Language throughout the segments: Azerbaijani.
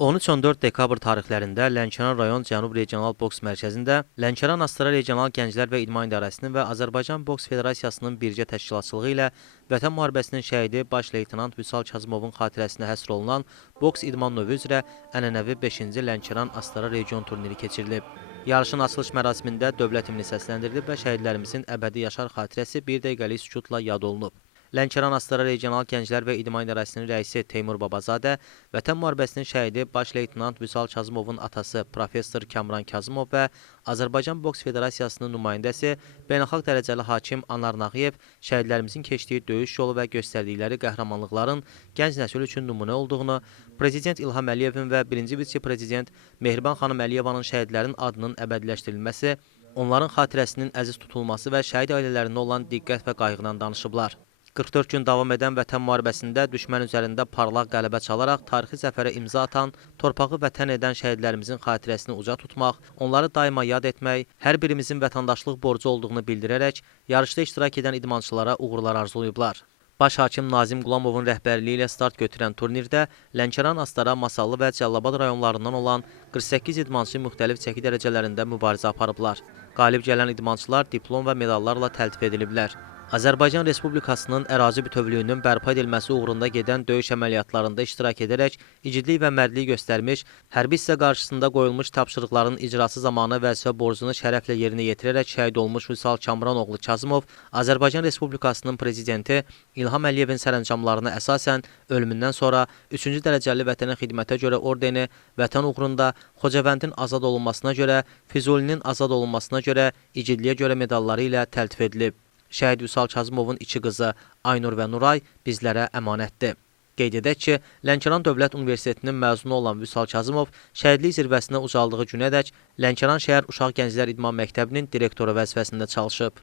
13-14 dekabr tarixlərində Lənkəran rayon Cənub Regional Boks Mərkəzində Lənkəran Astara Regional Gənclər və İdman İdarəsinin və Azərbaycan Boks Federasiyasının birgə təşkilatçılığı ilə Vətən müharibəsinin şəhidi baş leytenant Vüsal Kazımovun xatirəsinə həsr olunan boks idman növü üzrə ənənəvi 5-ci Lənkəran Astara region turniri keçirilib. Yarışın açılış mərasimində dövlət himni səsləndirilib və şəhidlərimizin əbədi yaşar xatirəsi bir dəqiqəlik sükutla yad olunub. Lənkəran Astara Regional Gənclər və İdman İdarəsinin rəisi Teymur Babazadə, Vətən müharibəsinin şəhidi baş leytenant Vüsal Kazımovun atası Professor Kamran Kazımov və Azərbaycan Boks Federasiyasının nümayəndəsi beynəlxalq dərəcəli hakim Anar Nağıyev şəhidlərimizin keçdiyi döyüş yolu və göstərdikləri qəhrəmanlıqların gənc nəsil üçün nümunə olduğunu, Prezident İlham Əliyevin və birinci vitse-prezident Mehriban xanım Əliyevanın şəhidlərin adının əbədiləşdirilməsi, onların xatirəsinin əziz tutulması və şəhid ailələrində olan diqqət və qayğıdan danışıblar. 44 gün davam edən Vətən müharibəsində düşmən üzərində parlaq qələbə çalaraq tarixi zəfərə imza atan, torpağı vətən edən şəhidlərimizin xatirəsini uca tutmaq, onları daima yad etmək, hər birimizin vətəndaşlıq borcu olduğunu bildirərək, yarışda iştirak edən idmançılara uğurlar arzulayıblar. Baş hakim Nazim Qulamovun rəhbərliyi ilə start götürən turnirdə Lənkəran, Astara, Masallı və Cəllabad rayonlarından olan 48 idmançı müxtəlif çəki dərəcələrində mübarizə aparıblar. Qalib gələn idmançılar diplom və medallarla təltif ediliblər. Azərbaycan Respublikasının ərazi bütövlüyünün bərpa edilməsi uğrunda gedən döyüş əməliyyatlarında iştirak edərək igidlik və mərdlik göstərmiş, hərbi hissə qarşısında qoyulmuş tapşırıqların icrası zamanı vəzifə borcunu şərəflə yerinə yetirərək şəhid olmuş Vüsal Kamranoğlu Kazımov, Azərbaycan Respublikasının prezidenti İlham Əliyevin sərəncamlarına əsasən ölümündən sonra 3-cü dərəcəli vətənə xidmətə görə ordeni, vətən uğrunda Xocavəndin azad olunmasına görə, Füzulinin azad olunmasına görə, igidliyə görə medalları ilə təltif edilib. Şəhid Vüsal Kazımovun iki qızı Aynur və Nuray bizlərə əmanətdir. Qeyd edək ki, Lənkəran Dövlət Universitetinin məzunu olan Vüsal Kazımov şəhidlik zirvəsinə ucaldığı günədək Lənkəran Şəhər Uşaq Gənclər İdman Məktəbinin direktoru vəzifəsində çalışıb.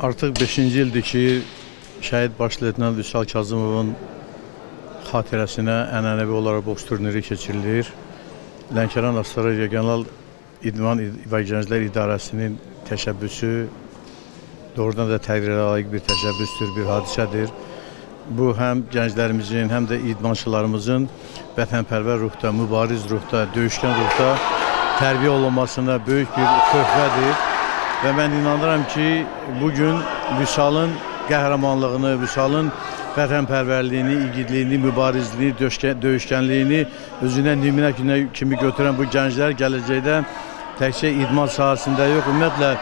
Artıq 5-ci ildir ki, şəhid baş leytenant Vüsal Kazımovun xatirəsinə ənənəvi olaraq boks turniri keçirilir. Lənkəran Astara Regional İdman və Gənclər İdarəsinin təşəbbüsü doğrudan da təqdirə layiq bir təşəbbüsdür, bir hadisədir. Bu, həm gənclərimizin, həm də idmançılarımızın vətənpərvər ruhda, mübariz ruhda, döyüşkən ruhda tərbiyə olunmasına böyük bir töhfədir. Və mən inanıram ki, bugün Vüsalın qəhrəmanlığını, Vüsalın vətənpərvərliyini, igidliyini, mübarizliyini, döyüşkənliyini özünə nümunə kimi götürən bu gənclər gələcəkdə təkcə idman sahəsində yox, ümumiyyətlə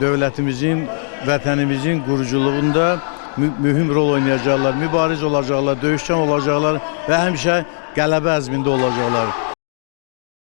dövlətimizin, vətənimizin quruculuğunda mühüm rol oynayacaqlar, mübariz olacaqlar, döyüşkən olacaqlar və həmişə qələbə əzmində olacaqlar.